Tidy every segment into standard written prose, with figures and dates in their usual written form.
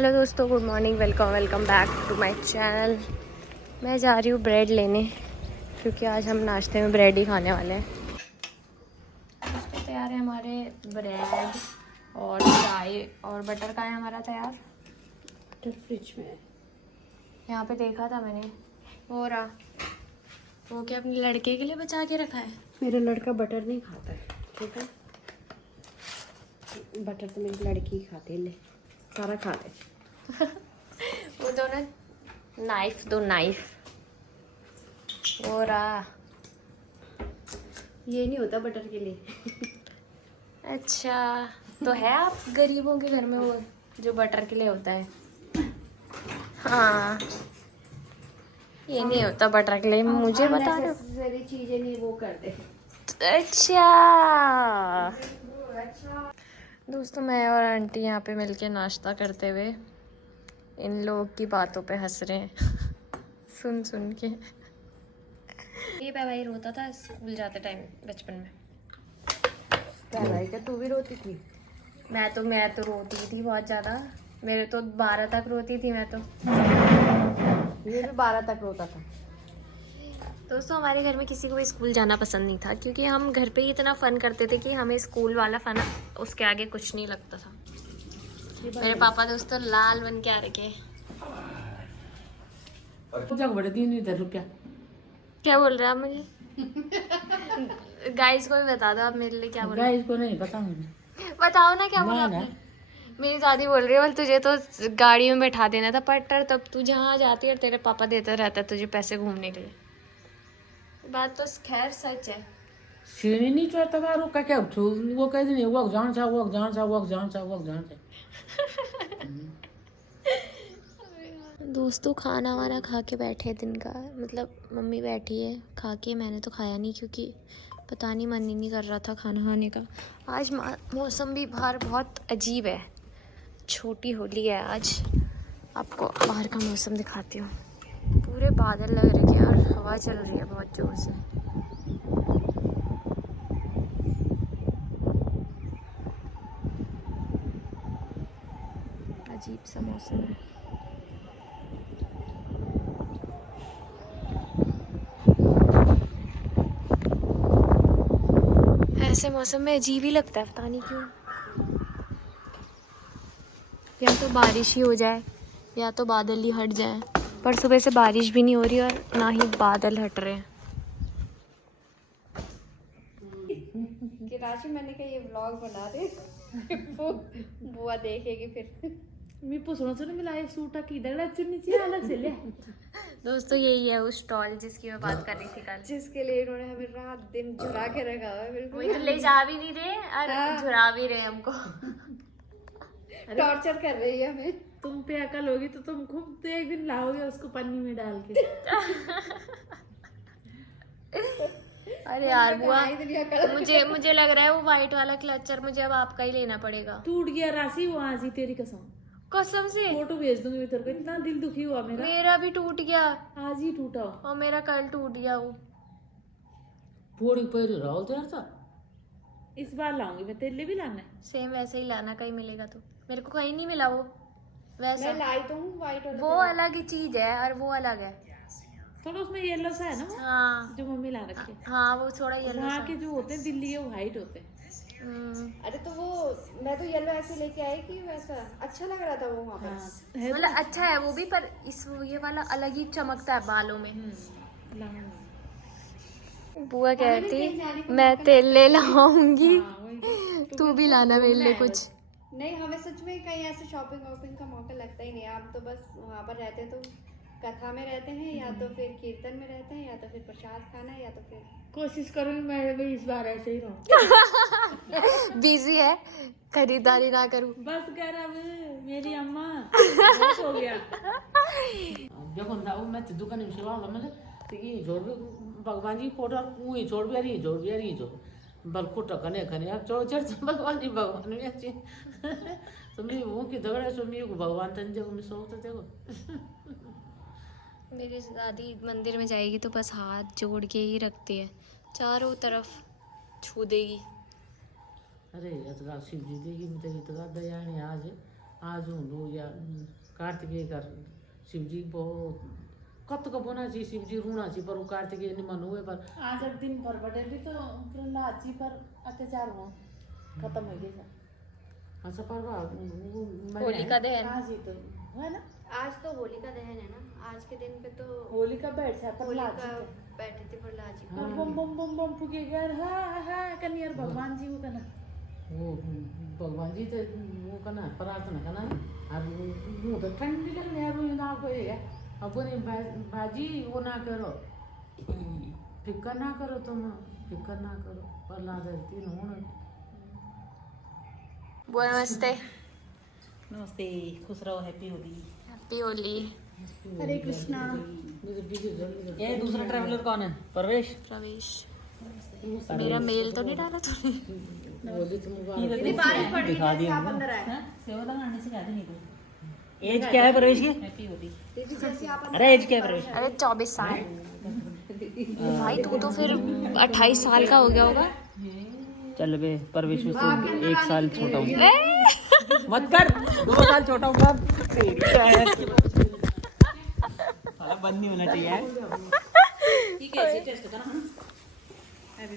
Hello दोस्तों, good morning, welcome back to my channel. मैं जा रही हूँ ब्रेड लेने क्योंकि आज हम नाश्ते में ब्रेड ही खाने वाले हैं। दोस्तों तैयार है हमारे ब्रेड और चाय और बटर का है हमारा तैयार। बटर फ्रिज में यहाँ पे देखा था मैंने, हो रहा वो क्या अपने लड़के के लिए बचा के रखा है। मेरा लड़का बटर नहीं खाता है, ठीक है। बटर तो मेरी लड़की ही खाती है, ले सारा खा ले। वो दोनों नाइफ दो नाइफ, हो रहा ये नहीं होता बटर के लिए। अच्छा तो है आप गरीबों के घर में वो जो बटर के लिए होता है। हाँ ये नहीं होता बटर के लिए, मुझे बता दो। चीजें नहीं वो कर दे। अच्छा दोस्तों, मैं और आंटी यहाँ पे मिलके नाश्ता करते हुए इन लोगों की बातों पे हंस रहे हैं सुन सुन के। ये भाई रोता था स्कूल जाते टाइम बचपन में। भाई क्या तू भी रोती थी? मैं तो रोती थी बहुत ज़्यादा। मेरे तो 12 तक रोती थी मैं तो। ये भी 12 तक रोता था। दोस्तों हमारे घर में किसी को भी स्कूल जाना पसंद नहीं था क्योंकि हम घर पे ही इतना फन करते थे कि हमें स्कूल वाला फन उसके आगे कुछ नहीं लगता था। मेरे पापा दोस्तों लाल बन के आ रखे। ₹1 क्या बोल रहे हैं आप मुझे? गाइस को भी बता दो आप मेरे लिए क्या बोल रहे गाइस को नहीं पता मुझे। हैं। बताओ ना क्या बोला आपने। मेरी दादी बोल रही है बोल तुझे तो गाड़ी में बैठा देना था पट्टर, तब तू जहाँ जाती है और तेरे पापा देता रहता है तुझे पैसे घूमने के लिए। बात तो खैर सच है। सीढ़ी नहीं चढ़ता बारू का क्या वो कह नहीं वक जान सा दोस्तों खाना वाना खा के बैठे दिन का, मतलब मम्मी बैठी है खा के, मैंने तो खाया नहीं क्योंकि पता नहीं मन ही नहीं कर रहा था खाना खाने का। आज मौसम भी बाहर बहुत अजीब है, छोटी होली है आज। आपको बाहर का मौसम दिखाती हूँ। पूरे बादल लग रहे हैं और हवा चल रही है बहुत ज़ोर से। अजीब सा मौसम है। ऐसे मौसम में अजीब ही लगता है, पता नहीं क्यों। या तो बारिश ही हो जाए या तो बादल ही हट जाए, पर सुबह से बारिश भी नहीं हो रही और ना ही बादल हट रहे हैं। कि राशि मैंने कहा ये व्लॉग बना दे वो बुआ देखेगी फिर। मैं पूछना तो मिला सूट की दगड़ा चुन्नी चाहिए अलग से ले। दोस्तों यही है वो स्टॉल जिसकी मैं बात कर रही थी कल, जिसके लिए इन्होंने हमें रात दिन झुरा के रखा हुआ है। बिल्कुल वही तो ले जा भी नहीं रहे और झुरा भी रहे हमको। टॉर्चर कर रही है हमें। तुम पे अकल होगी तो तुम खुद एक दिन लाओगे उसको पन्नी में डाल के। अरे यार बुआ, मुझे लग रहा है वो व्हाइट वाला क्लचर मुझे अब आपका ही लेना पड़ेगा। टूट गया राशि वो आज ही, तेरी कसम कसम से फोटो भेज दूंगी तेरे को। इतना दिल दुखी हुआ मेरा भी टूट गया आज ही टूटा और मेरा कल टूट गया वो। फोड़ी पैर रहा तो यार इस बार लाऊंगी मैं, तेरे लिए भी लाना है। सेम वैसे ही लाना, कहीं मिलेगा तो। मेरे को कहीं नहीं मिला वो वैसा। मैं लाई तो हूँ व्हाइट और वो अलग ही चीज है और वो अलग है थोड़ा, उसमें येलो सा है ना वो। हाँ जो मम्मी ला रखी है। हाँ वो थोड़ा येलो वहाँ सा के जो होते हैं दिल्ली के वो व्हाइट होते हैं। अरे तो वो मैं तो येलो ऐसे लेके आई कि वैसा अच्छा लग रहा था वो वहाँ पर। मतलब अच्छा है वो भी, पर इस ये वाला अलग ही चमकता है बालों में। बुआ कहती मैं तेरे लिए लाऊंगी, तू भी लाना मेरे लिए कुछ। नहीं हमें सच में कहीं ऐसे शॉपिंग वॉपिंग का मौका लगता ही नहीं। आप तो बस वहाँ पर रहते तो कथा में रहते हैं या तो फिर कीर्तन में रहते हैं या तो फिर प्रसाद खाना है या तो फिर कोशिश करूंगी मैं भी इस बार ऐसे ही रहूं। बिजी है, खरीदारी ना करूं। बस कर अब मेरी अम्मा बहुत हो गया। देखो ना मैं तो दुकान में सेवा मतलब तो ये जोड़ भगवान जी फोटो वही जोड़ भी रही जोड़ भी रही जो बल्कु टकने खने अब चो चर्च भगवान जी भगवान में अच्छी तो मैं वो की दगड़ा सो मैं भगवान तन देखो मैं सो तो देखो। मेरी दादी मंदिर में जाएगी तो बस हाथ जोड़ के ही रखती है, चारों तरफ छू देगी। अरे शिव जी देगी मैं तेरी तो दया है आज आज हूँ या कार्तिकेय कर शिवजी बहुत कत को बोना चाहिए शिवजी रूना चाहिए पर वो कार्तिकेय नहीं मन हुए पर आज अब दिन भर बटे भी तो प्रहलाद जी पर अत्याचार हुआ खत्म हो गया अच्छा पर होलिका दहन आज ही तो है ना आज तो होलिका दहन है ना आज के दिन पे तो होली का बैठ है प्रहलाद होलिका जी पे। बैठे थे प्रहलाद जी और बम बम बम बम फूके घर हा कन्यार भगवान जी को कना वो भगवान जी तो वो करना प्रार्थना करना अब वो तो ठंडी लगने यार वो ना कोई है अब बोले बाजी वो ना करो फिक्र ना करो तुम फिक्र ना करो प्रहलाद तीन होने बोल नमस्ते नमस्ते खुश रहो हैप्पी होली हैप्पी होली हरे कृष्णा ये ये दूसरा ट्रैवलर कौन है परवेश प्रवेश मेरा मेल तो नहीं डाला तूने बोली तुम बारिश पड़ दिखा दिया आप अंदर आए सेवा लगाने से कहते नहीं तो एज क्या है प्रवेश की? हैप्पी होली अरे एज क्या है प्रवेश? अरे 24 साल भाई तू तो फिर 28 साल का हो गया होगा चल बे प्रवेश से 1 साल छोटा हूँ मत कर 2 साल छोटा हूँ अब तेरी क्या है साला बंद नहीं होना चाहिए यार ठीक है इसे टेस्ट करना अभी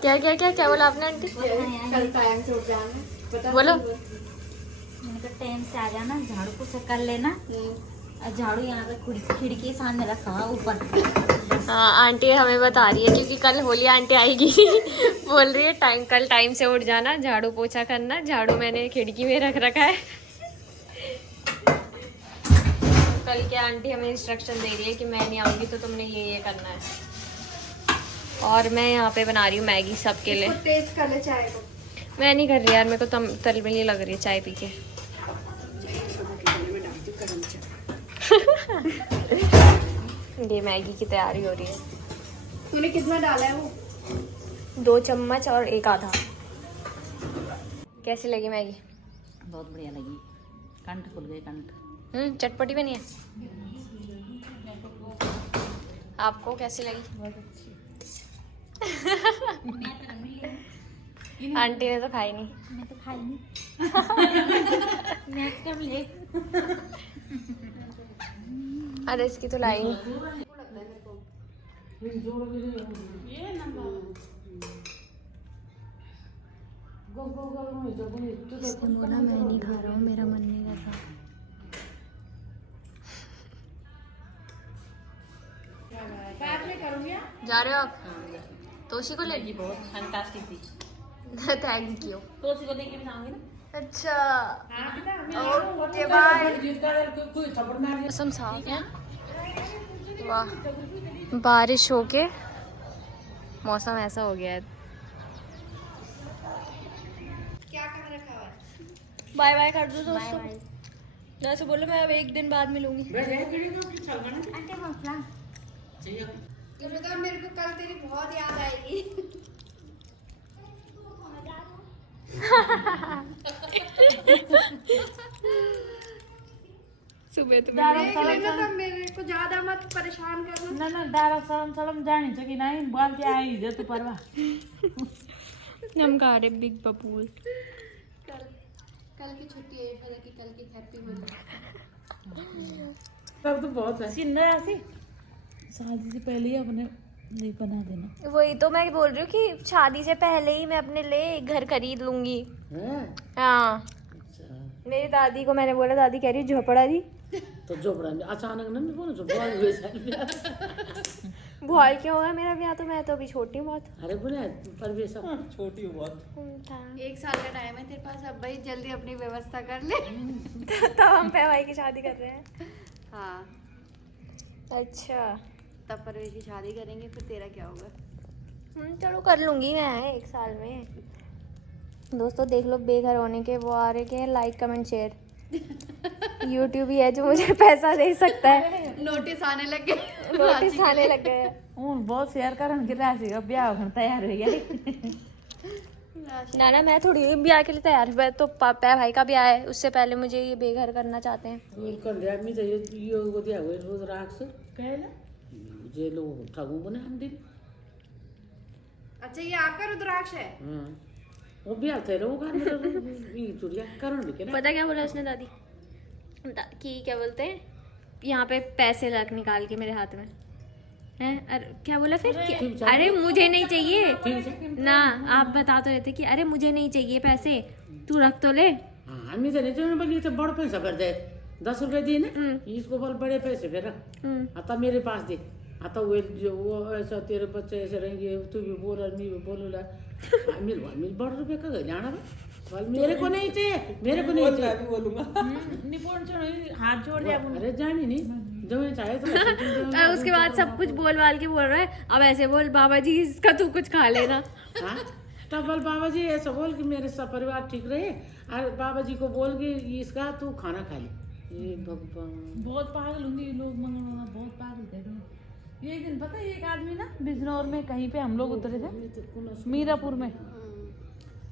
क्या क्या क्या क्या बोला आपने आंटी कल टाइम से उठ जाना बोलो मैंने कहा टाइम से आ जाना झाड़ू पोछा कर लेना और झाड़ू यहाँ पे खिड़की के सामने रखा हुआ ऊपर हाँ आंटी हमें बता रही है क्योंकि कल होली आंटी आएगी बोल रही है कल टाइम से उठ जाना झाड़ू पोछा करना झाड़ू मैंने खिड़की में रख रखा है कल के आंटी हमें इंस्ट्रक्शन दे रही है कि मैं नहीं आऊंगी तो तुमने ये करना है और मैं यहाँ पे बना रही हूँ मैगी सबके लिए टेस्ट कर ले चाय को मैं नहीं कर रही यार मेरे को तलबली लग रही है चाय पी के ये मैगी की तैयारी हो रही है तूने कितना डाला है वो 2 चम्मच और 1 आधा कैसी लगी मैगी बहुत बढ़िया लगी कंठ खुल गए कंठ चटपटी बनी है आपको कैसी लगी बहुत अच्छी आंटी ने तो खाई नहीं मैं तो खाई नहीं मैं कर ले अरे इसकी तो लाई नहीं ये नंबर इसने बोला मैं नहीं खा रहा हूँ मेरा मन नहीं कर रहा जा रहे हो आप तोशी को लेगी बहुत फैंटास्टिक थी थैंक यू तो उसी को लेके भी जाऊंगी ना अच्छा ओके बाय मौसम साफ है वाह बारिश होके मौसम ऐसा हो गया है क्या कर रखा हुआ है बाय बाय कर दो दोस्तों जैसे बोलो मैं अब 1 दिन बाद मिलूंगी आंटी मसला ये बता मेरे को कल तेरी बहुत याद आएगी सुबह तो देख लेना तो मेरे को ज्यादा मत परेशान करना ना ना डायरेक्ट सलम सलम जानी चाहिए नहीं बोल के आई जे तू परवा हम खा रहे बिग बबूल कल की छुट्टी है फिर की कल की हैप्पी होली तब तो बहुत है सिन्ना ऐसी शादी से पहले ही अपने ये बना देना वही तो मैं बोल रही हूँ कि शादी से पहले ही मैं अपने लिए घर खरीद लूंगी हैं? हाँ अच्छा मेरी दादी को मैंने बोला दादी कह रही झोपड़ा दी तो झोपड़ा में अचानक ना नहीं बोलो झोपड़ा हुए साल भूल क्यों होगा मेरा ब्याह तो मैं तो अभी छोटी हूँ बहुत अरे बोले परवेश छोटी हो बहुत था 1 साल का टाइम है तेरे पास अब भाई जल्दी अपनी व्यवस्था कर ले तो हम पे भाई की शादी कर रहे हैं हाँ अच्छा तब परवेश की शादी करेंगे फिर तेरा क्या होगा चलो कर लूंगी मैं 1 साल में दोस्तों देख लो बेघर होने के वो आ रहे के लाइक कमेंट शेयर यूट्यूब ही है जो मुझे पैसा दे सकता है नोटिस आने लग गए नोटिस आने लग गए हूँ बहुत शेयर करन के राशि का ब्याह होने तैयार हो गया ना ना मैं थोड़ी ब्याह के लिए तैयार हूँ तो पापा भाई का ब्याह है उससे पहले मुझे ये बेघर करना चाहते हैं कर दिया आदमी तो ये वो दिया हुए रोज राख से कहला जे लोग ठगू बने हम दिन अच्छा ये आपका रुद्राक्ष है हाँ वो भी आते रहो घर में ये चुड़िया करण भी के पता क्या बोला उसने दादी कि क्या बोलते हैं यहाँ पे पैसे रख निकाल के मेरे हाथ में हैं। अरे क्या बोला फिर अरे मुझे नहीं चाहिए ना, आप बता तो रहे थे कि अरे मुझे नहीं चाहिए पैसे, तू रख तो ले। हाँ मैं तो नहीं चाहिए बोली तो बड़ पैसा कर दे 10 रुपए दिए ना इसको बोल बड़े पैसे फिर आता मेरे पास दे आता वो ऐसा तेरे बच्चे ऐसे रहेंगे तू भी बोल मैं भी बोलूला मिल बड़ रुपए का जाना मेरे को नहीं चाहिए मेरे को नहीं चाहिए मैं भी बोलूंगा निपुण चलो हाथ जोड़ दिया अरे जानी नहीं जो मैं चाहे तो उसके बाद सब कुछ बोल बाल के बोल रहा है, अब ऐसे बोल बाबा जी इसका तू कुछ खा लेना। हाँ तब बोल बाबा जी ऐसा बोल कि मेरे सब परिवार ठीक रहे और बाबा जी को बोल के इसका तू खाना खा ले। ये भगवान बहुत पागल होंगे ये लोग, मंगलवार बहुत पागल थे लोग। ये एक दिन पता है एक आदमी ना बिजनौर में कहीं पे हम लोग उतरे थे मीरापुर में,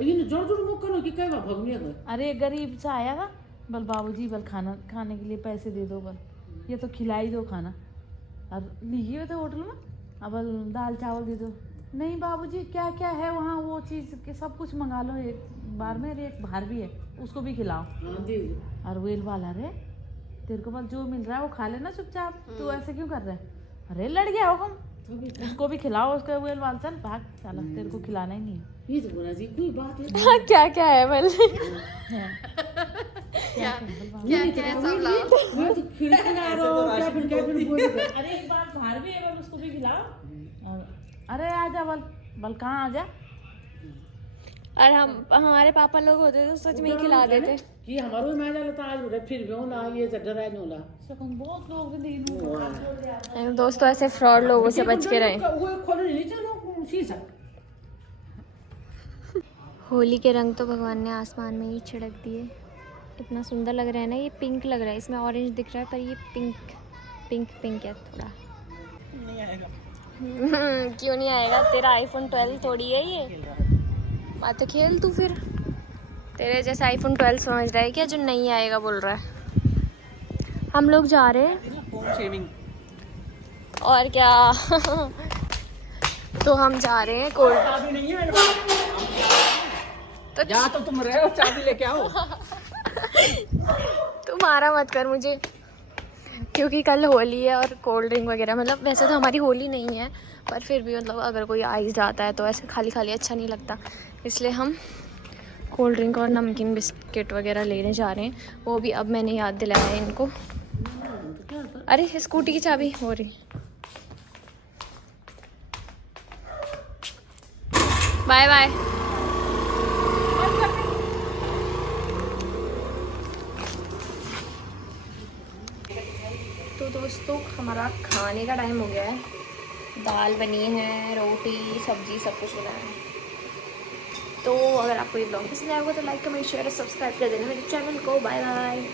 ये जोर जोर मुख करो कि कई बार भगने गए अरे गरीब सा आया था, बल बाबूजी बल खाना खाने के लिए पैसे दे दो, बल ये तो खिलाई दो खाना, और लिए हुए थे होटल में, अब बल दाल चावल दे दो। नहीं बाबूजी क्या क्या है वहाँ वो चीज़ के सब कुछ मंगा लो एक बार में, एक बाहर भी है उसको भी खिलाओ। हाँ दी और वेल वाला रे तेरे को बल जो मिल रहा है वो खा लेना चुपचाप, तू ऐसे क्यों कर रहा है? अरे लड़ गया हो हम, उसको भी खिलाओ, उसका वेल वाल चल भाग साला, तेरे को खिलाना ही नहीं है। ये तो बोला जी कोई बात है क्या क्या है बल मैं तो खिड़की ना रहा हूँ क्या फिर बोल अरे एक बार बाहर भी है बल उसको भी खिलाओ। अरे आजा बल, बल कहाँ आजा। और हम हमारे पापा लोग होते तो सच में ही खिला देते कि हमारो में आ जाता आज उठे फिर भी होना ये तो डरा नहीं होला बहुत लोग थे लेकिन दोस्तों, ऐसे फ्रॉड लोगों से बच के रहें। वो खोल नहीं चलो शीशा होली के रंग तो भगवान ने आसमान में ही छिड़क दिए, इतना सुंदर लग रहा है ना। ये पिंक लग रहा है, इसमें ऑरेंज दिख रहा है पर ये पिंक है थोड़ा। नहीं आएगा क्यों नहीं आएगा, तेरा आईफोन 12 थोड़ी है ये। बात तो खेल तू फिर, तेरे जैसा आईफोन 12 समझ रहा है क्या जो नहीं आएगा बोल रहा है। हम लोग जा रहे हैं फोन शेविंग और क्या तो हम जा रहे हैं कोल्ड। चाबी नहीं है मेरे पास तो जा तो तुम रहे हो, चाबी लेके आओ। तू मारा मत कर मुझे, क्योंकि कल होली है और कोल्ड ड्रिंक वगैरह, मतलब वैसे तो हमारी होली नहीं है पर फिर भी मतलब अगर कोई आ ही जाता है तो ऐसे खाली खाली अच्छा नहीं लगता, इसलिए हम कोल्ड ड्रिंक और नमकीन बिस्किट वगैरह लेने जा रहे हैं। वो भी अब मैंने याद दिलाया है इनको। अरे स्कूटी की चाबी हो रही। Bye bye. तो दोस्तों हमारा खाने का टाइम हो गया है, दाल बनी है, रोटी सब्जी सब कुछ बना है। तो अगर आपको ये ब्लॉग पसंद आएगा तो लाइक कमेंट शेयर और सब्सक्राइब कर देना मेरे चैनल को। Bye bye.